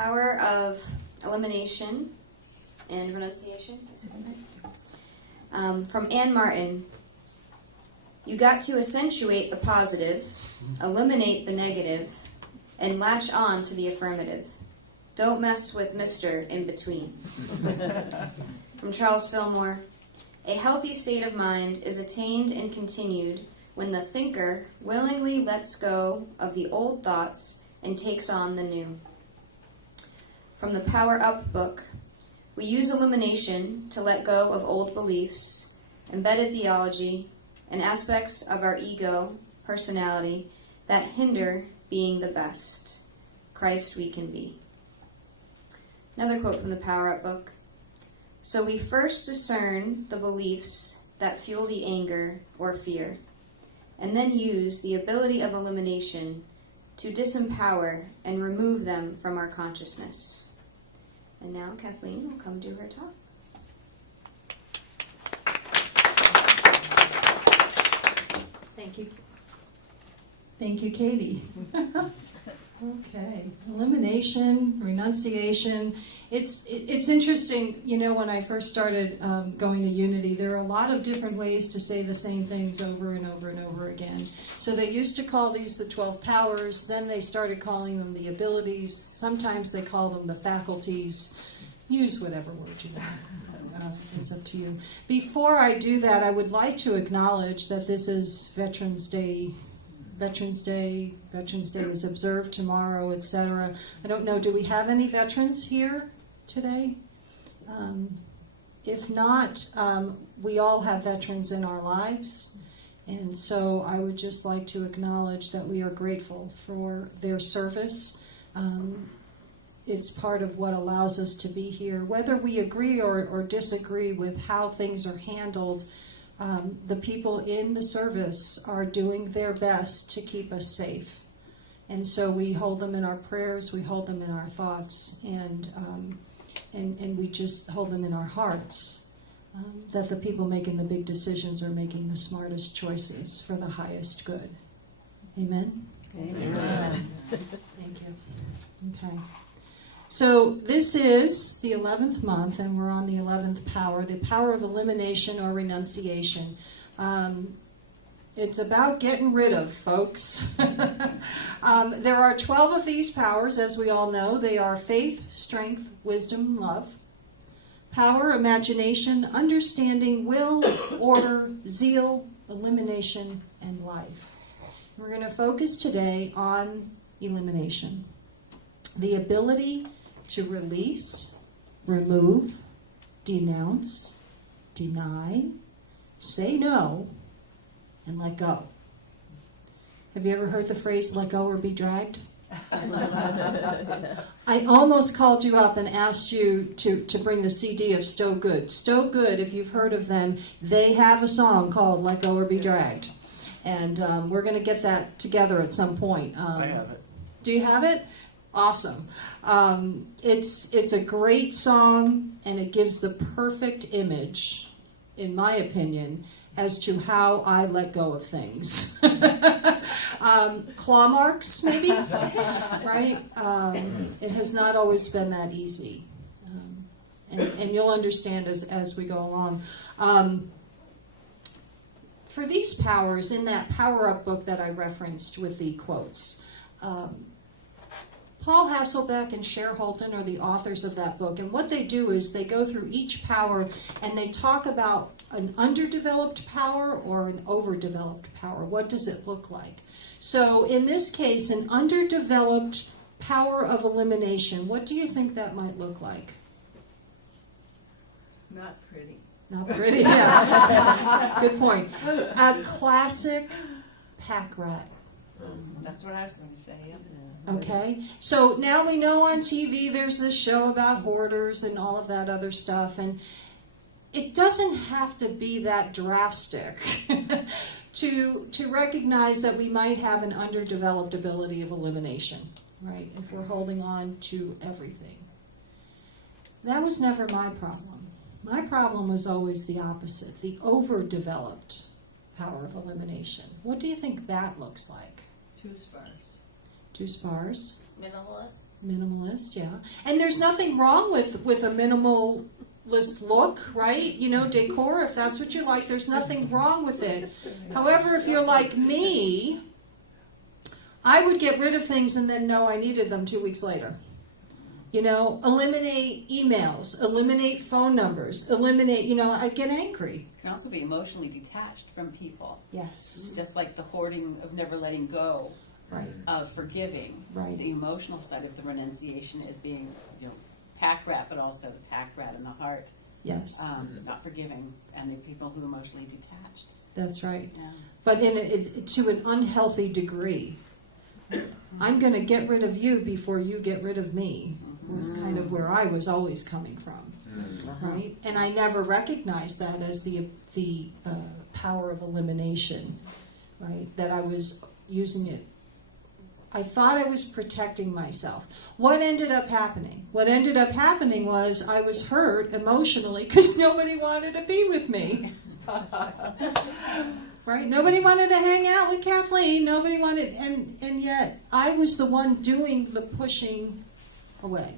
power of elimination and renunciation. From Anne Martin. You got to accentuate the positive, eliminate the negative, and latch on to the affirmative. Don't mess with Mr. in between. From Charles Fillmore. A healthy state of mind is attained and continued when the thinker willingly lets go of the old thoughts and takes on the new. From the Power Up book. We use elimination to let go of old beliefs, embedded theology, and aspects of our ego, personality, that hinder being the best Christ we can be. Another quote from the Power Up book. So we first discern the beliefs that fuel the anger or fear, and then use the ability of elimination to disempower and remove them from our consciousness. And now Kathleen will come do her talk. Thank you. Thank you, Katie. Okay, elimination, renunciation. It's interesting, you know, when I first started going to Unity, there are a lot of different ways to say the same things over and over and over again. So they used to call these the 12 powers, then they started calling them the abilities, sometimes they call them the faculties. Use whatever word you want. It's up to you. Before I do that, I would like to acknowledge that this is Veterans Day. Veterans Day is observed tomorrow, etc. I don't know, do we have any veterans here today? If not, we all have veterans in our lives. And so I would just like to acknowledge that we are grateful for their service. It's part of what allows us to be here. Whether we agree or disagree with how things are handled, the people in the service are doing their best to keep us safe. And so we hold them in our prayers, we hold them in our thoughts, and we just hold them in our hearts, that the people making the big decisions are making the smartest choices for the highest good. Amen? Amen. Thank you. Okay. So this is the 11th month, and we're on the 11th power, the power of elimination or renunciation. It's about getting rid of, folks. There are 12 of these powers, as we all know. They are faith, strength, wisdom, love. Power, imagination, understanding, will, order, zeal, elimination, and life. We're going to focus today on elimination. The ability to release, remove, denounce, deny, say no, and let go. Have you ever heard the phrase, let go or be dragged? I almost called you up and asked you to bring the CD of Stow Good. Stow Good, if you've heard of them, they have a song called Let Go or Be Dragged. And we're going to get that together at some point. I have it. Do you have it? Awesome. It's a great song, and it gives the perfect image, in my opinion, as to how I let go of things. Claw marks, maybe, right? It has not always been that easy, and you'll understand as we go along. For these powers, in that Power Up book that I referenced with the quotes, Paul Hasselbeck and Cher Holton are the authors of that book, and what they do is they go through each power and they talk about an underdeveloped power or an overdeveloped power. What does it look like? So in this case, an underdeveloped power of elimination, what do you think that might look like? Not pretty. Not pretty, yeah. Good point. A classic pack rat. That's what I was going to say. Yeah. Okay, so now we know on TV there's this show about hoarders and all of that other stuff, and it doesn't have to be that drastic to recognize that we might have an underdeveloped ability of elimination, right, if we're holding on to everything. That was never my problem. My problem was always the opposite, the overdeveloped power of elimination. What do you think that looks like? Too sparse. Too sparse? Minimalists. Minimalist, yeah. And there's nothing wrong with a minimalist look, right? You know, decor, if that's what you like, there's nothing wrong with it. However, if you're like me, I would get rid of things and then know I needed them 2 weeks later. You know, eliminate emails, eliminate phone numbers, eliminate, you know, I get angry. It can also be emotionally detached from people. Yes. Just like the hoarding of never letting go Right. of forgiving. Right. The emotional side of the renunciation is being, you know, pack rat, but also the pack rat in the heart. Yes. Not forgiving, and the people who are emotionally detached. That's right. Yeah. But to an unhealthy degree. I'm going to get rid of you before you get rid of me, was kind of where I was always coming from, right? And I never recognized that as the power of elimination, right? That I was using it. I thought I was protecting myself. What ended up happening? What ended up happening was I was hurt emotionally because nobody wanted to be with me. Right? Nobody wanted to hang out with Kathleen. Nobody wanted, and yet I was the one doing the pushing away.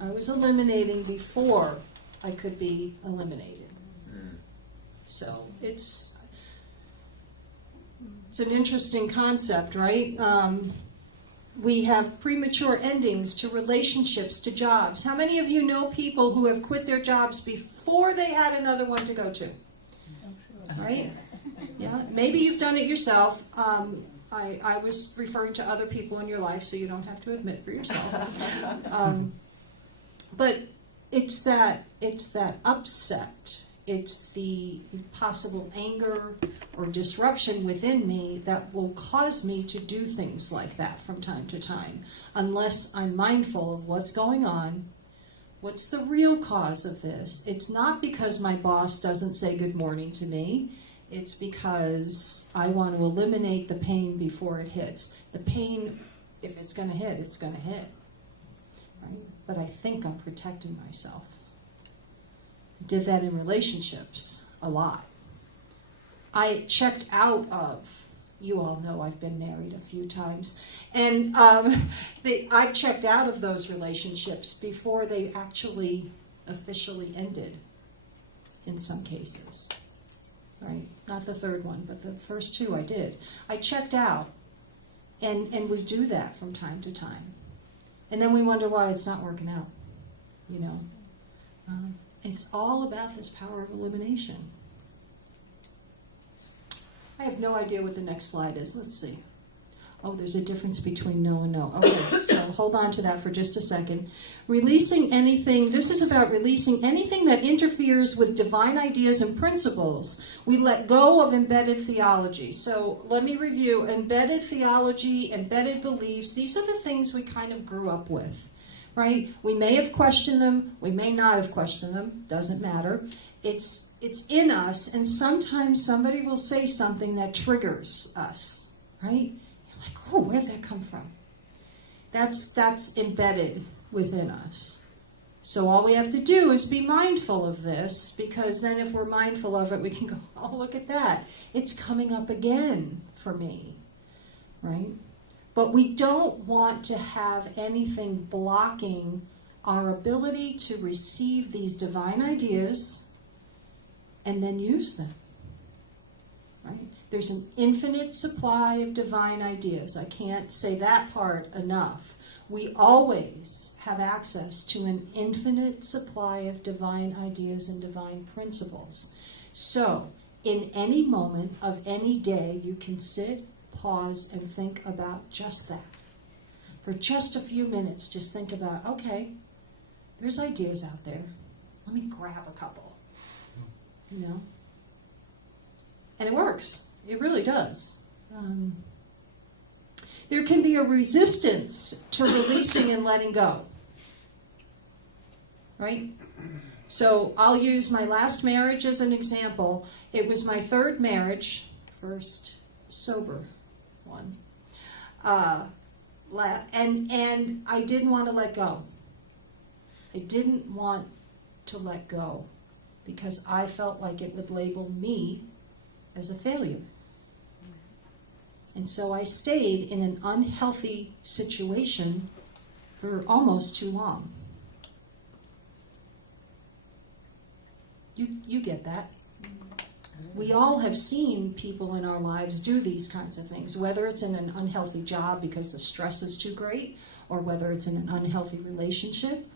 I was eliminating before I could be eliminated. So it's an interesting concept, right? We have premature endings to relationships, to jobs. How many of you know people who have quit their jobs before they had another one to go to? Right? Yeah, maybe you've done it yourself. I was referring to other people in your life, so you don't have to admit for yourself. But it's that upset. It's the possible anger or disruption within me that will cause me to do things like that from time to time, unless I'm mindful of what's going on. What's the real cause of this? It's not because my boss doesn't say good morning to me. It's because I want to eliminate the pain before it hits. The pain, if it's going to hit, it's going to hit. Right? But I think I'm protecting myself. I did that in relationships a lot. I checked out of, you all know I've been married a few times, and I've checked out of those relationships before they actually officially ended in some cases. Right? Not the third one, but the first two I did. I checked out, and we do that from time to time. And then we wonder why it's not working out, you know. It's all about this power of elimination. I have no idea what the next slide is. Let's see. Oh, there's a difference between no and no. Okay, so hold on to that for just a second. Releasing anything, this is about releasing anything that interferes with divine ideas and principles. We let go of embedded theology. So let me review. Embedded theology, embedded beliefs, these are the things we kind of grew up with, right? We may have questioned them, we may not have questioned them, doesn't matter. It's in us, and sometimes somebody will say something that triggers us, right? Like, oh, where'd that come from? That's embedded within us. So all we have to do is be mindful of this, because then if we're mindful of it, we can go, oh, look at that. It's coming up again for me, right? But we don't want to have anything blocking our ability to receive these divine ideas and then use them, right? There's an infinite supply of divine ideas. I can't say that part enough. We always have access to an infinite supply of divine ideas and divine principles. So, in any moment of any day, you can sit, pause, and think about just that. For just a few minutes, just think about, okay, there's ideas out there. Let me grab a couple. You know? And it works. It really does. There can be a resistance to releasing and letting go. Right? So I'll use my last marriage as an example. It was my third marriage, first sober one. And I didn't want to let go. I didn't want to let go because I felt like it would label me as a failure. And so I stayed in an unhealthy situation for almost too long. You get that. We all have seen people in our lives do these kinds of things, whether it's in an unhealthy job because the stress is too great, or whether it's in an unhealthy relationship,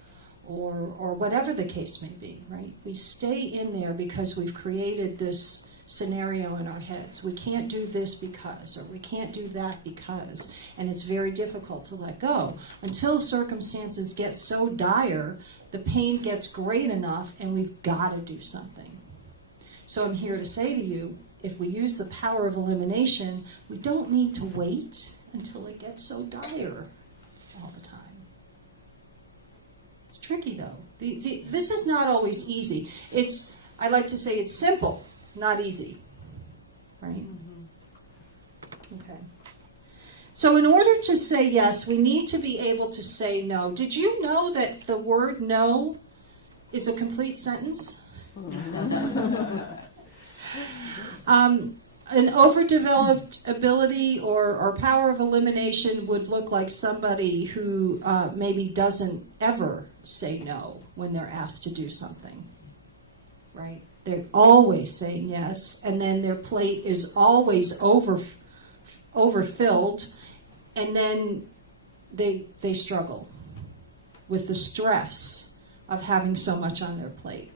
or whatever the case may be, right? We stay in there because we've created this scenario in our heads. We can't do this because, or we can't do that because, and it's very difficult to let go until circumstances get so dire, the pain gets great enough, and we've got to do something. So I'm here to say to you, if we use the power of elimination, we don't need to wait until it gets so dire all the time. It's tricky, though. This is not always easy. I like to say it's simple, not easy. Right? Okay. So in order to say yes, we need to be able to say no. Did you know that the word no is a complete sentence? An overdeveloped ability or power of elimination would look like somebody who maybe doesn't ever say no when they're asked to do something, right? They're always saying yes, and then their plate is always overfilled, and then they struggle with the stress of having so much on their plate.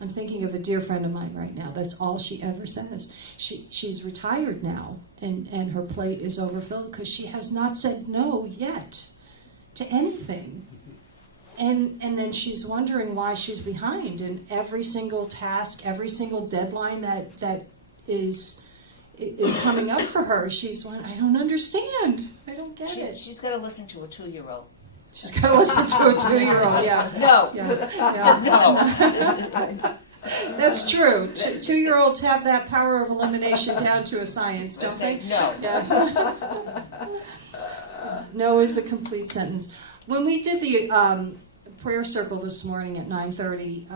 I'm thinking of a dear friend of mine right now. That's all she ever says. She's retired now, and her plate is overfilled because she has not said no yet to anything. And then she's wondering why she's behind in every single task, every single deadline that is coming up for her. She's one, I don't understand. I don't get it. She's got to listen to a 2-year-old. She's got to listen to a 2-year-old, yeah. No. Yeah. That's true. 2-year-olds have that power of elimination down to a science, don't they? No. Yeah. No is a complete sentence. When we did the prayer circle this morning at 9:30,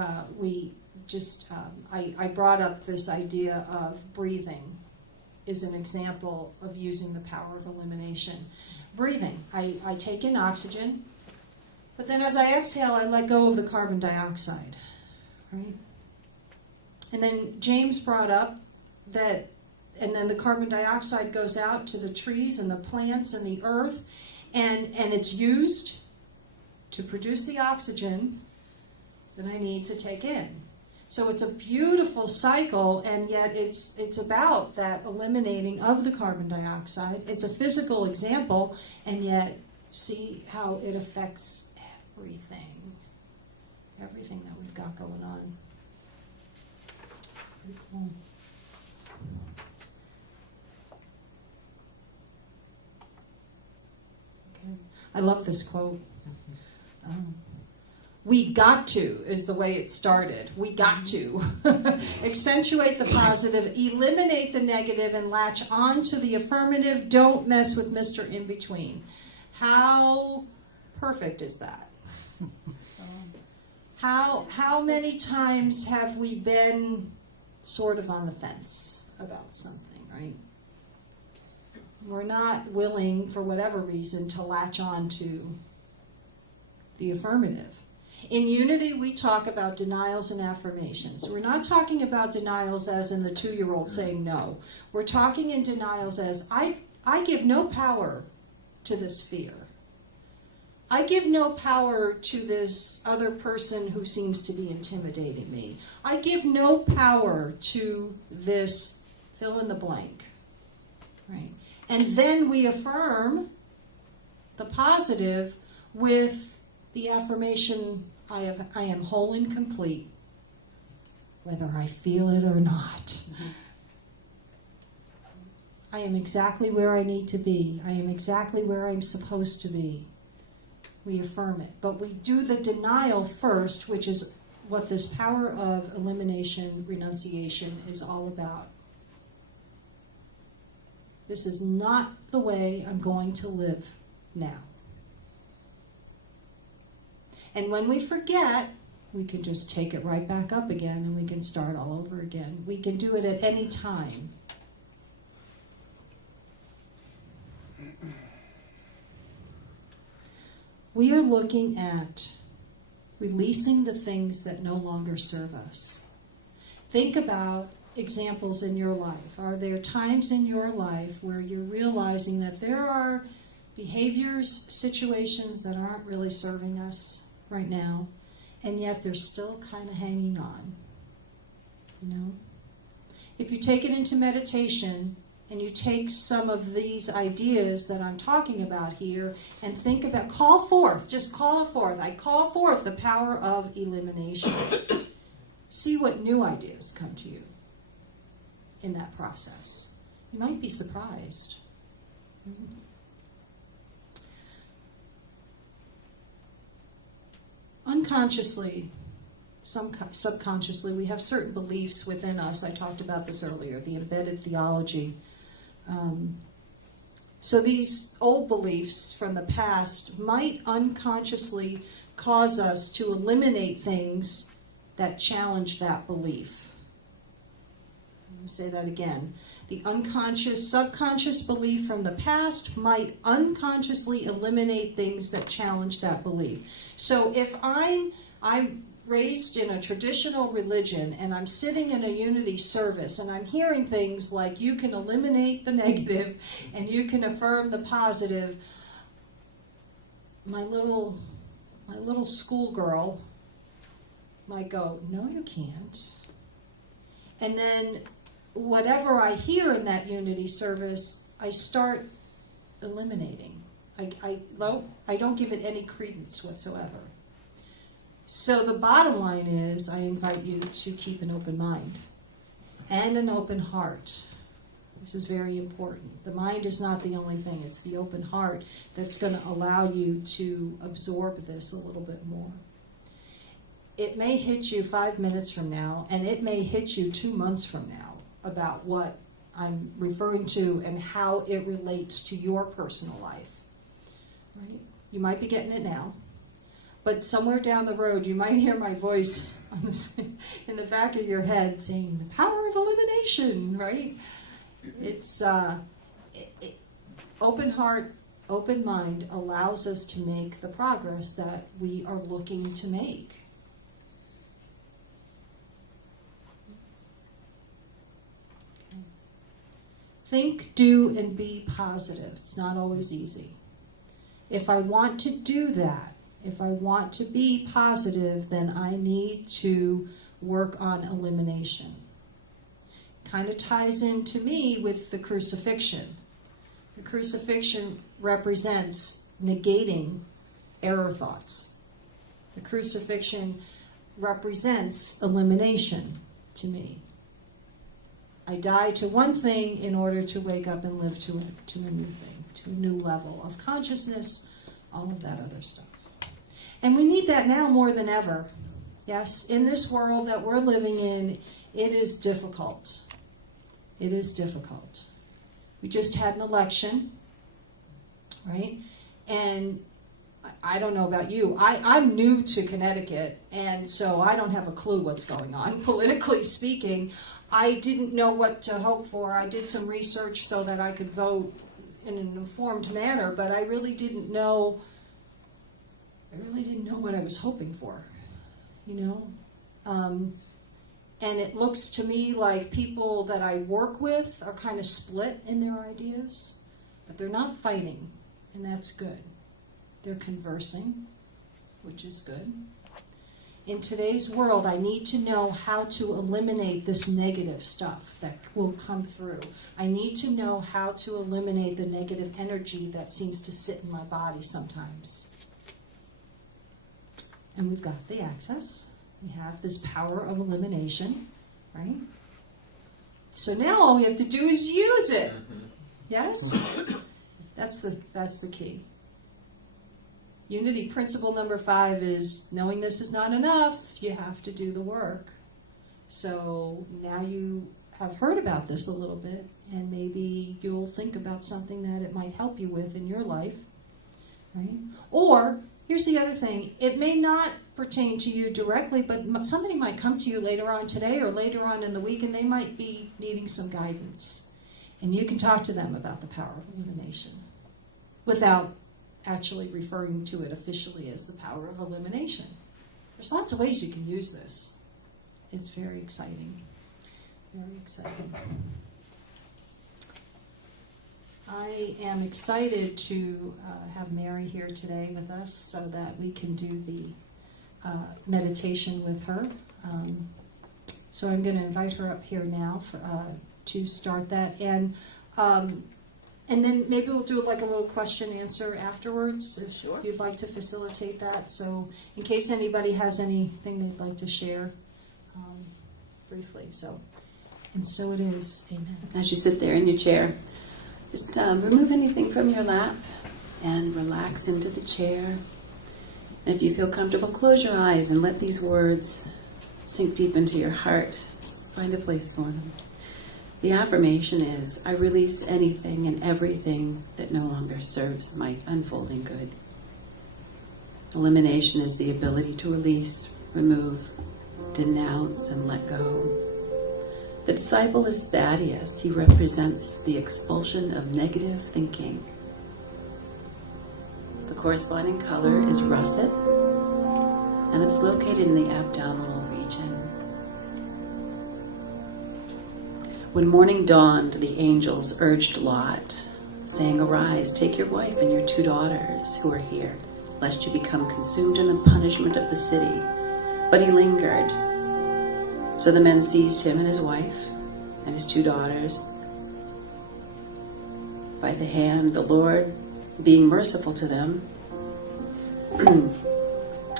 I brought up this idea of breathing is an example of using the power of elimination. Breathing. I take in oxygen, but then as I exhale, I let go of the carbon dioxide, right? And then James brought up that, and then the carbon dioxide goes out to the trees and the plants and the earth, and it's used to produce the oxygen that I need to take in. So it's a beautiful cycle, and yet it's about that eliminating of the carbon dioxide. It's a physical example, and yet see how it affects everything that we've got going on. Pretty cool. Okay. I love this quote. We got to is the way it started. We got to. Accentuate the positive, eliminate the negative, and latch on to the affirmative. Don't mess with Mr. In Between. How perfect is that? How many times have we been sort of on the fence about something, right? We're not willing, for whatever reason, to latch on to the affirmative. In Unity, we talk about denials and affirmations. We're not talking about denials as in the 2-year-old saying no. We're talking in denials as, I give no power to this fear. I give no power to this other person who seems to be intimidating me. I give no power to this fill in the blank. Right? And then we affirm the positive with the affirmation, I am whole and complete, whether I feel it or not. Mm-hmm. I am exactly where I need to be. I am exactly where I'm supposed to be. We affirm it. But we do the denial first, which is what this power of elimination, renunciation is all about. This is not the way I'm going to live now. And when we forget, we can just take it right back up again and we can start all over again. We can do it at any time. we are looking at releasing the things that no longer serve us. Think about examples in your life. Are there times in your life where you're realizing that there are behaviors, situations that aren't really serving us right now, and yet they're still kind of hanging on? You know? If you take it into meditation and you take some of these ideas that I'm talking about here and think about, call forth, just call it forth. I call forth the power of elimination. See what new ideas come to you in that process. You might be surprised. Unconsciously, subconsciously, we have certain beliefs within us. I talked about this earlier, the embedded theology. So these old beliefs from the past might unconsciously cause us to eliminate things that challenge that belief. Let me say that again. The unconscious, subconscious belief from the past might unconsciously eliminate things that challenge that belief. So if I'm raised in a traditional religion and I'm sitting in a unity service and I'm hearing things like you can eliminate the negative and you can affirm the positive, my little schoolgirl might go, no, you can't. And then whatever I hear in that unity service, I start eliminating. I don't give it any credence whatsoever. So the bottom line is, I invite you to keep an open mind and an open heart. This is very important. The mind is not the only thing. It's the open heart that's going to allow you to absorb this a little bit more. It may hit you 5 minutes from now, and it may hit you 2 months from now about what I'm referring to and how it relates to your personal life. Right? You might be getting it now. But somewhere down the road, you might hear my voice in the back of your head saying, the power of elimination, right? It's open heart, open mind allows us to make the progress that we are looking to make. Think, do, and be positive. It's not always easy. If I want to do that, if I want to be positive, then I need to work on elimination. Kind of ties in to me with the crucifixion. The crucifixion represents negating error thoughts. The crucifixion represents elimination to me. I die to one thing in order to wake up and live to a new thing, to a new level of consciousness, all of that other stuff. And we need that now more than ever. Yes, in this world that we're living in, it is difficult. It is difficult. We just had an election, right? And I don't know about you. I'm new to Connecticut, and so I don't have a clue what's going on. Politically speaking, I didn't know what to hope for. I did some research so that I could vote in an informed manner, but I really didn't know what I was hoping for, you know? And it looks to me like people that I work with are kind of split in their ideas, but they're not fighting, and that's good. They're conversing, which is good. In today's world, I need to know how to eliminate this negative stuff that will come through. I need to know how to eliminate the negative energy that seems to sit in my body sometimes. And we've got the access. We have this power of elimination, right? So now all we have to do is use it. Yes? That's the key. Unity principle number 5 is knowing this is not enough, you have to do the work. So now you have heard about this a little bit, and maybe you'll think about something that it might help you with in your life, right? Or, here's the other thing, it may not pertain to you directly, but somebody might come to you later on today or later on in the week, and they might be needing some guidance. And you can talk to them about the power of elimination without actually referring to it officially as the power of elimination. There's lots of ways you can use this. It's very exciting. Very exciting. I am excited to have Mary here today with us so that we can do the meditation with her. So I'm going to invite her up here now to start that. And then maybe we'll do like a little question answer afterwards if Sure. you'd like to facilitate that. So in case anybody has anything they'd like to share briefly. So it is. Amen. As you sit there in your chair, just remove anything from your lap and relax into the chair. And if you feel comfortable, close your eyes and let these words sink deep into your heart. Find a place for them. The affirmation is, I release anything and everything that no longer serves my unfolding good. Elimination is the ability to release, remove, denounce, and let go. The disciple is Thaddeus. He represents the expulsion of negative thinking. The corresponding color is russet, and it's located in the abdominal region. When morning dawned, the angels urged Lot, saying, Arise, take your wife and your 2 daughters who are here, lest you become consumed in the punishment of the city. But he lingered. So the men seized him and his wife and his 2 daughters by the hand. The Lord, being merciful to them,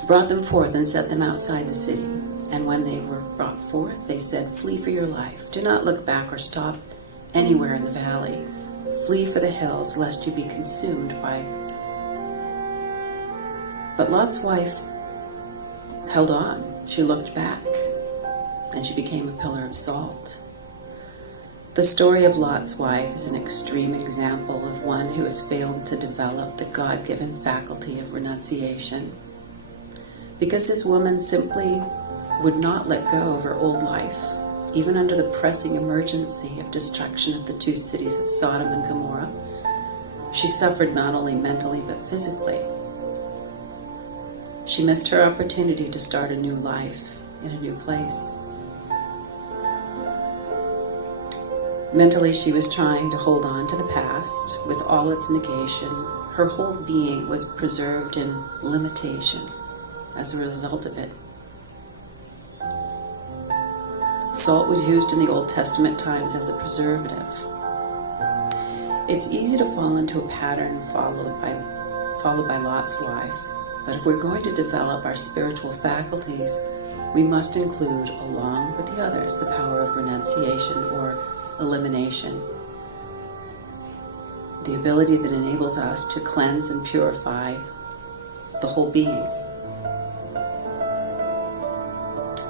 brought them forth and set them outside the city. And when they were brought forth, they said, Flee for your life. Do not look back or stop anywhere in the valley. Flee for the hills, lest you be consumed by... But Lot's wife held on. She looked back, and she became a pillar of salt. The story of Lot's wife is an extreme example of one who has failed to develop the God-given faculty of renunciation. Because this woman simply would not let go of her old life, even under the pressing emergency of destruction of the 2 cities of Sodom and Gomorrah, she suffered not only mentally but physically. She missed her opportunity to start a new life in a new place. Mentally, she was trying to hold on to the past with all its negation. Her whole being was preserved in limitation as a result of it. Salt was used in the Old Testament times as a preservative. It's easy to fall into a pattern followed by Lot's wife, but if we're going to develop our spiritual faculties, we must include, along with the others, the power of renunciation or elimination. The ability that enables us to cleanse and purify the whole being.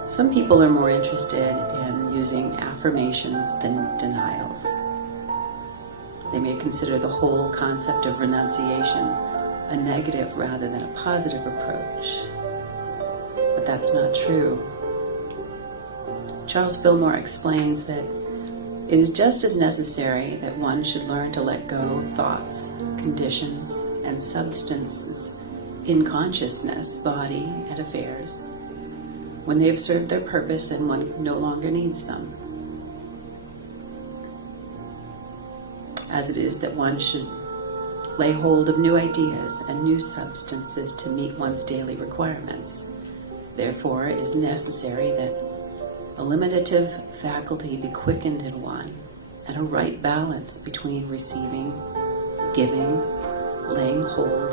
Some people are more interested in using affirmations than denials. They may consider the whole concept of renunciation a negative rather than a positive approach. But that's not true. Charles Fillmore explains that it is just as necessary that one should learn to let go of thoughts, conditions, and substances in consciousness, body, and affairs when they have served their purpose and one no longer needs them, as it is that one should lay hold of new ideas and new substances to meet one's daily requirements. Therefore, it is necessary that eliminative faculty be quickened in one, and a right balance between receiving, giving, laying hold,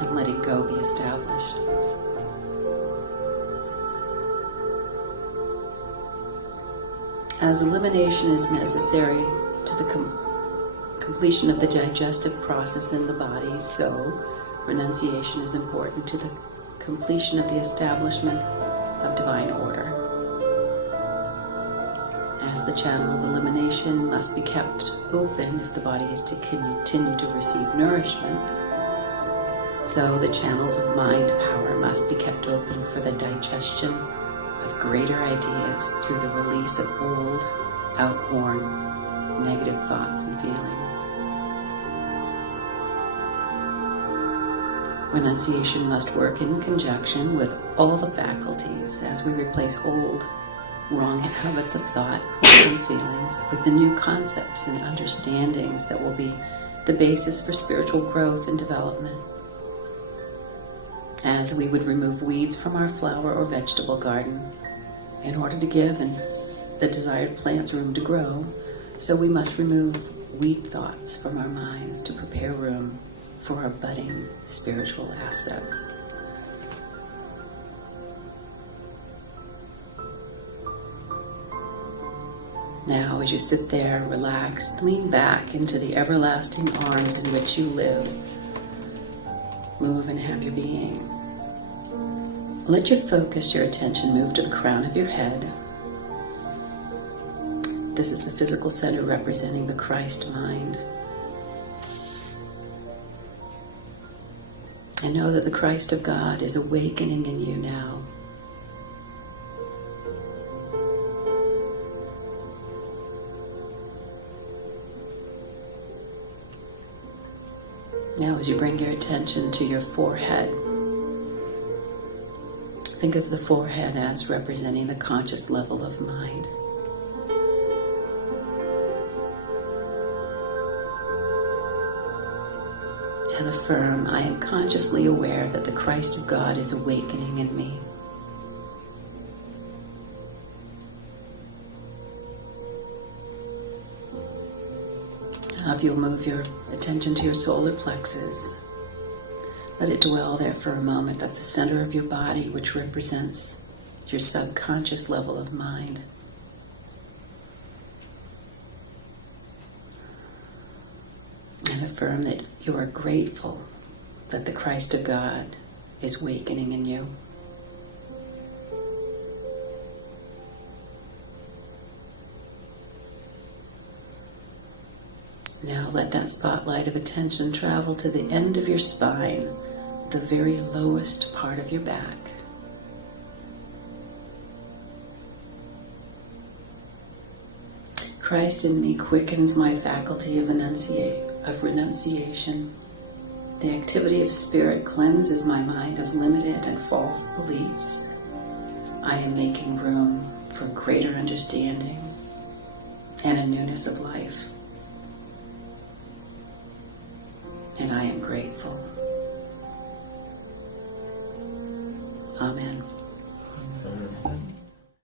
and letting go be established. As elimination is necessary to the completion of the digestive process in the body, so renunciation is important to the completion of the establishment of divine order. As the channel of elimination must be kept open if the body is to continue to receive nourishment, so the channels of mind power must be kept open for the digestion of greater ideas through the release of old, outworn, negative thoughts and feelings. Renunciation must work in conjunction with all the faculties as we replace old, wrong habits of thought and feelings with the new concepts and understandings that will be the basis for spiritual growth and development. As we would remove weeds from our flower or vegetable garden in order to give the desired plants room to grow, so we must remove weed thoughts from our minds to prepare room for our budding spiritual assets. Now, as you sit there, relaxed, lean back into the everlasting arms in which you live. Move and have your being. Let your focus, your attention move to the crown of your head. This is the physical center representing the Christ mind. And know that the Christ of God is awakening in you now. Now, as you bring your attention to your forehead, think of the forehead as representing the conscious level of mind. And affirm, I am consciously aware that the Christ of God is awakening in me. Now, if you'll move your attention to your solar plexus, let it dwell there for a moment. That's the center of your body, which represents your subconscious level of mind. And affirm that you are grateful that the Christ of God is awakening in you. Now let that spotlight of attention travel to the end of your spine, the very lowest part of your back. Christ in me quickens my faculty of renunciation. The activity of spirit cleanses my mind of limited and false beliefs. I am making room for greater understanding and a newness of life. And I am grateful. Amen.